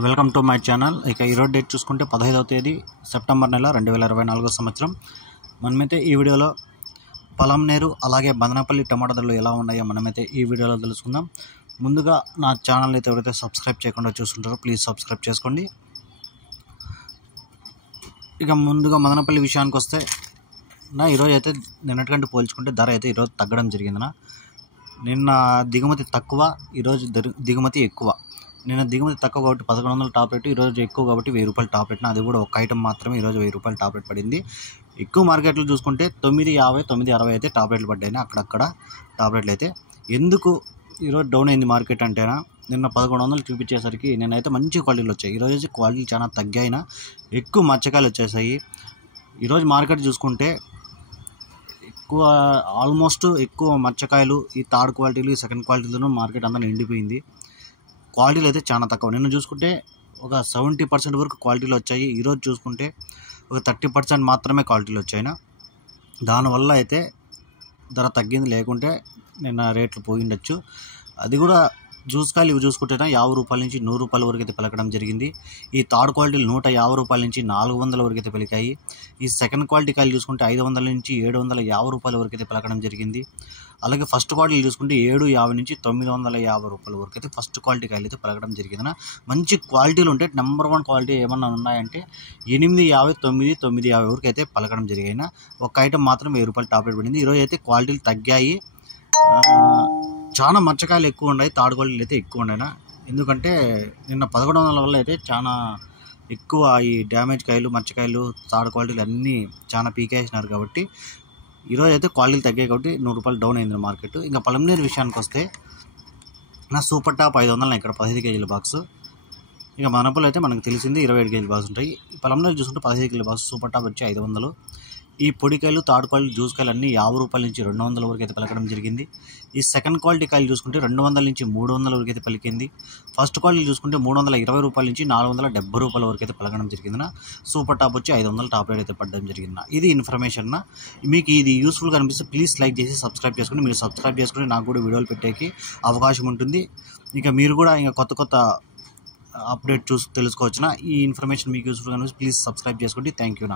Welcome to my channel. ఇక ఈరోజు date చూసుకుంటే 15వ తేదీ సెప్టెంబర్ నెల 2024 సంవత్సరం. మనమైతే ఈ వీడియోలో పలంనేరు అలాగే బదనపల్లి టమాటా ధరలు ఎలా ఉన్నాయో మనమైతే ఈ వీడియోలో తెలుసుకుందాం. ముందుగా నా ఛానల్ అయితే ఎవరైతే సబ్స్క్రైబ్ చేయకుండా చూస్తుంటారో ప్లీజ్ సబ్స్క్రైబ్ చేసుకోండి. ఇక ముందుగా మదనపల్లి విషయానికి వస్తే ఈరోజు అయితే నిన్నటికంటే పోల్చుకుంటే ధర అయితే ఈరోజు తగ్గడం జరిగింది. నిన్న దిగుమతి తక్కువ, ఈరోజు దిగుమతి ఎక్కువ. నిన్న దిగుమతి తక్కువ కాబట్టి 1100 టాప్ రేటు, ఈరోజు ఎక్కువ కాబట్టి 1000 రూపాయలు టాప్ రేట్న, అది కూడా ఒక ఐటమ్ మాత్రమే ఈరోజు 1000 రూపాయలు టాప్ రేట్ పడింది. ఎక్కువ మార్కెట్లు చూసుకుంటే 950, 960 అయితే టాప్ రేట్లు పడ్డాయి. అక్కడక్కడ టాప్ రేట్లు అయితే ఎందుకు ఈరోజు డౌన్ అయింది మార్కెట్ అంటేనా, నిన్న 1100 చూపించేసరికి నిన్నైతే మంచి క్వాలిటీలు వచ్చాయి. ఈరోజు అయితే క్వాలిటీ చాలా తగ్గాయినా ఎక్కువ మచ్చకాయలు వచ్చేసాయి. ఈరోజు మార్కెట్ చూసుకుంటే ఎక్కువ ఆల్మోస్ట్ ఎక్కువ మచ్చకాయలు, ఈ థర్డ్ క్వాలిటీలు, ఈ సెకండ్ క్వాలిటీలను మార్కెట్ అంతా నిండిపోయింది. క్వాలిటీలు అయితే చాలా తక్కువ. నిన్న చూసుకుంటే ఒక 70% వరకు క్వాలిటీలు వచ్చాయి. ఈరోజు చూసుకుంటే ఒక 30% మాత్రమే క్వాలిటీలు వచ్చాయి. దానివల్ల అయితే ధర తగ్గింది, లేకుంటే నిన్న రేట్లు పోయిండొచ్చు. అది కూడా జ్యూస్కాయలు ఇవి చూసుకుంటే 50 రూపాయల నుంచి 100 రూపాయల వరకు అయితే పలకడం జరిగింది. ఈ థర్డ్ క్వాలిటీలు 150 రూపాయల నుంచి 400 వరకు అయితే పలికాయి. ఈ సెకండ్ క్వాలిటీ కాయలు చూసుకుంటే 500 నుంచి 750 రూపాయల వరకు అయితే పలకడం జరిగింది. అలాగే ఫస్ట్ క్వాలిటీలు చూసుకుంటే 750 నుంచి 950 రూపాయల వరకు అయితే ఫస్ట్ క్వాలిటీ కాయలు అయితే పలకడం జరిగింది. మంచి క్వాలిటీలు ఉంటే నెంబర్ 1 క్వాలిటీ ఏమన్నా ఉన్నాయంటే 850, 950 వరకు అయితే పలకడం జరిగాయి. ఒక ఐటమ్ మాత్రం 1000 రూపాయలు టాప్ రేట్ పడింది. ఈరోజు అయితే క్వాలిటీలు తగ్గాయి. చాలా మచ్చకాయలు ఎక్కువ ఉన్నాయి, థర్డ్ క్వాలిటీలు అయితే ఎక్కువ ఉన్నాయి. ఎందుకంటే నిన్న 1100 వల్ల అయితే చాలా ఎక్కువ ఈ డ్యామేజ్ కాయలు, మచ్చకాయలు, థర్డ్ క్వాలిటీలు అన్నీ చాలా పీకేసినారు. కాబట్టి ఈరోజు అయితే క్వాలిటీలు తగ్గాయి కాబట్టి 100 రూపాయలు డౌన్ అయింది మార్కెట్. ఇంకా పలంనేరు విషయానికి వస్తే సూపర్ టాప్ 500 ఇక్కడ 15 కేజీల బాక్స్. ఇక మనపల్లి అయితే మనకు తెలిసింది 27 కేజీల బాక్స్ ఉంటాయి. పలంనేరు చూసుకుంటే 15 కేజీల బాక్స్, సూపర్ టాప్ వచ్చి 500. ఈ పొడికాయలు, థర్డ్ క్వాలిటీ జ్యూస్ కాయలు అన్నీ 50 రూపాయల నుంచి 200 వరకు అయితే పలకడం జరిగింది. ఈ సెకండ్ క్వాలిటీ కాయలు చూసుకుంటే 200 నుంచి 300 వరకు అయితే పలికింది. ఫస్ట్ క్వాలిటీ చూసుకుంటే 320 రూపాయల నుంచి 470 రూపాయల వరకు అయితే పలకడం జరిగింది. సూపర్ టాప్ వచ్చి 500 టాప్ రేట్ అయితే పడడం జరిగింది. ఇది ఇన్ఫర్మేషన్. మీకు ఇది యూస్ఫుల్గా అనిపిస్తే ప్లీజ్ లైక్ చేసి సబ్స్క్రైబ్ చేసుకోండి. మీరు సబ్స్క్రైబ్ చేసుకుంటే నాకు కూడా వీడియోలు పెట్టేకి అవకాశం ఉంటుంది. ఇక మీరు కూడా ఇంకా కొత్త అప్డేట్ తెలుసుకోవచ్చున. ఈ ఇన్ఫర్మేషన్ మీకు యూస్ఫుల్గా అనిపిస్తే ప్లీజ్ సబ్స్క్రైబ్ చేసుకోండి. Thank you.